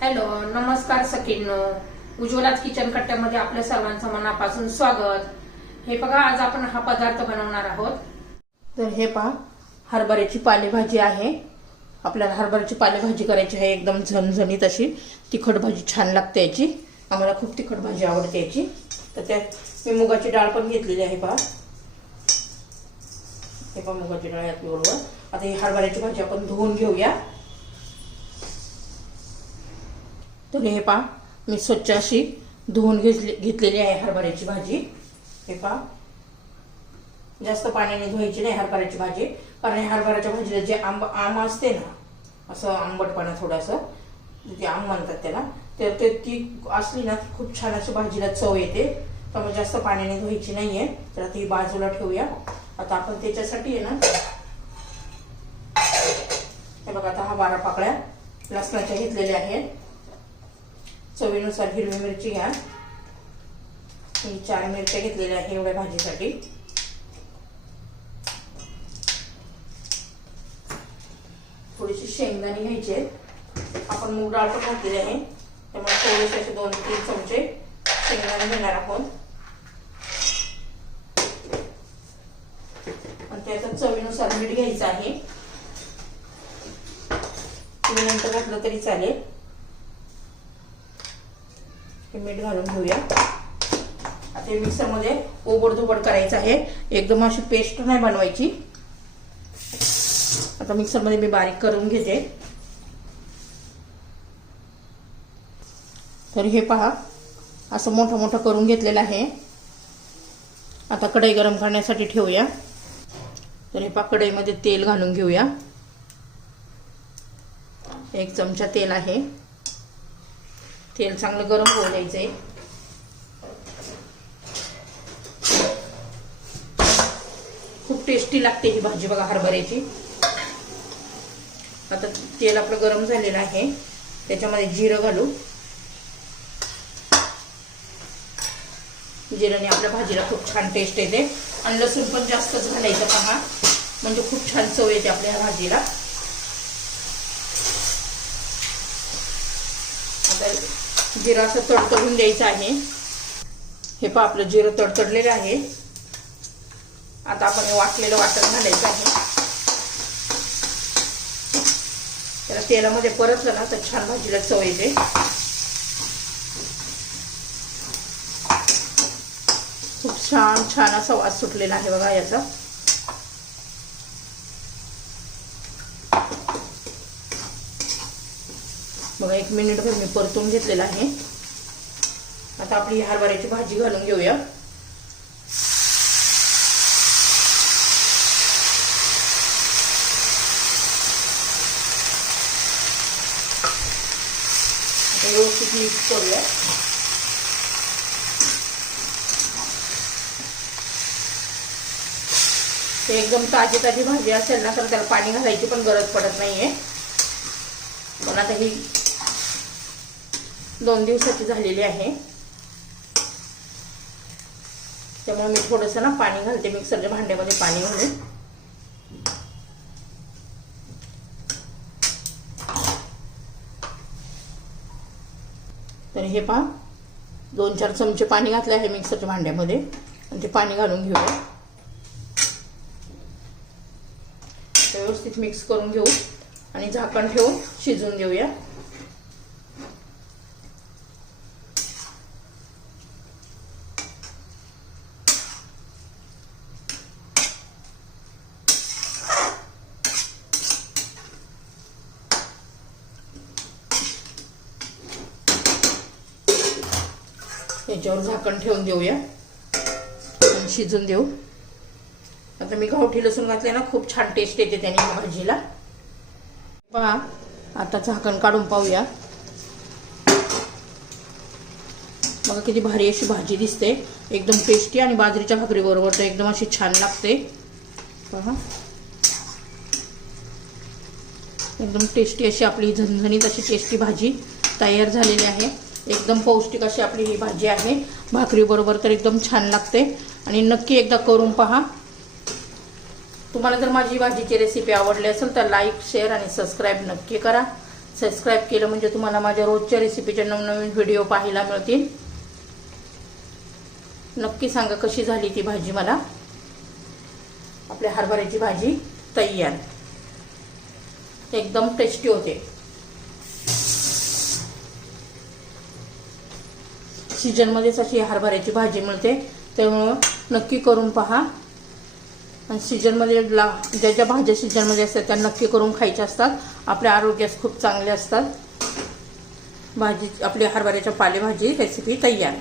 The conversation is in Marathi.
हॅलो, नमस्कार सखींनो. उज्ज्वलाच किचन कट्ट्यामध्ये आपल्या सर्वांचं मनापासून स्वागत. हे बघा, आज आपण हा पदार्थ बनवणार आहोत. तर हे पहा, हरभऱ्याची पालेभाजी आहे. आपल्याला हरभऱ्याची पालेभाजी करायची आहे, एकदम झणझणीत अशी. तिखट भाजी छान लागते याची. आम्हाला खूप तिखट भाजी आवडते याची. तर त्यात मी मुगाची डाळ पण घेतलेली आहे पहा. हे पहा, मुगाची डाळ यात बरोबर. आता ही हरभऱ्याची भाजी आपण धुवून घेऊया. तर हे पहा, मी स्वच्छ अशी धुवून घेतलेली आहे हरभऱ्याची भाजी. हे पहा, जास्त पाण्याने धुवायची नाही हरभऱ्याची भाजी, कारण हरभऱ्याच्या भाजीला जे आंब असते ना, असं आंबटपणा थोडंसं, ते आंब म्हणतात त्याला, तर ते ती असली ना खूप छान अशी भाजीला चव येते. त्यामुळे जास्त पाण्याने धुवायची नाहीये. तर आता ही बाजूला ठेवूया. आता आपण त्याच्यासाठी आहे ना, हे बघा, आता हा 12 पाकळ्या लसणाच्या घेतलेल्या आहेत. चवीनुसार हिरवी मिरची घ्या. मी 4 मिरच्या घेतलेल्या आहे एवढ्या भाजीसाठी. थोडीशी शेंगदाणे घ्यायचे. आपण मूग डाळ पण घातलेली आहे, त्यामुळे थोडेसे असे 2-3 चमचे शेंगदाणे घेणार आहोत. आणि त्याचा चवीनुसार मीठ घ्यायचं आहे. तुम्ही नंतर घातलं तरी चालेल. हे मीठ घालून घेऊया. आता मिक्सर मध्ये ओबडधोबड करायचं आहे, एकदम अशी पेस्ट नाही बनवायची. आता मिक्सर मध्ये मी बारीक करून घेते. तर हे पहा, असं मोठं मोठं करून घेतलेलं आहे. आता कढई गरम करण्यासाठी ठेवूया. तर हे पहा, कढईमध्ये तेल घालून घेऊया. 1 चमचा तेल आहे. तेल चांगलं गरम होऊ द्यायचंय. खूप टेस्टी लागते ही भाजी बघा हरभऱ्याची. आता तेल आपलं गरम झालेलं आहे, त्याच्यामध्ये जिरं घालू. जिऱ्याने आपल्या भाजीला खूप छान टेस्ट येते. आणि लसूण पण जास्तच घालायचं पहा, म्हणजे खूप छान चव येते आपल्या ह्या भाजीला. जिरं असं तडतडून द्यायचं आहे. हे पहा, आपलं जिरं तडतडलेलं आहे. आता आपण हे वाटलेलं वाटण घालायचं आहे. त्याला तेलामध्ये परतलं ना तर छान भाजीला चव येते. खूप छान छान असा वास सुटलेला आहे बघा याचा. बघा, 1 मिनिटभर मी परतून घेतलेला आहे. आता आपली हरभऱ्याची भाजी घालून घेऊया. व्यवस्थित मिक्स करूया. एकदम ताजी ताजी भाजी असेल ना तर त्याला पाणी घालायची पण गरज पडत नाहीये. पण आता ही 2 दिवसाची झालेली आहे, त्यामुळे मी थोडंसं ना पाणी घालते मिक्सरच्या भांड्यामध्ये पाणी घालून. तर हे पहा, 2-4 चमचे पाणी घातले आहे मिक्सरच्या भांड्यामध्ये. आणि ते पाणी घालून घेऊया. व्यवस्थित मिक्स करून घेऊ आणि झाकण ठेवून शिजवून देऊया. याच्यावर झाकण ठेवून देऊया आणि शिजून देऊ. आता मी गावठी लसूण घातले ना, खूप छान टेस्ट येते त्याने या भाजीला. पहा, आता झाकण काढून पाहूया. बघा किती भारी अशी भाजी दिसते, एकदम टेस्टी. आणि बाजरीच्या भाकरी बरोबर तर एकदम अशी छान लागते. पहा, एकदम टेस्टी अशी आपली झणझणीत अशी टेस्टी भाजी तयार झालेली आहे. एकदम पौष्टिक अशी आपली ही भाजी आहे. भाकरी बरोबर तर एकदम छान लागते. आणि नक्की एकदा करून पहा. तुम्हाला जर माझी भाजीची रेसिपी आवडली असेल तर लाईक, शेअर आणि सबस्क्राईब नक्की करा. सबस्क्राईब केलं म्हणजे तुम्हाला माझ्या रोजच्या रेसिपीचे नवनवीन व्हिडिओ पाहायला मिळतील. नक्की सांगा कशी झाली ती भाजी मला. आपल्या हरभऱ्याची भाजी तयार, एकदम टेस्टी होते. सीजनमध्येच अशी हरभऱ्याची भाजी मिळते, त्यामुळं नक्की करून पहा. आणि सीजनमध्ये ज्या ज्या भाज्या सीजनमध्ये असतात त्या नक्की करून खायच्या असतात. आपल्या आरोग्यास खूप चांगले असतात. भाजी आपली हरभऱ्याच्या पालेभाजी रेसिपी तयार.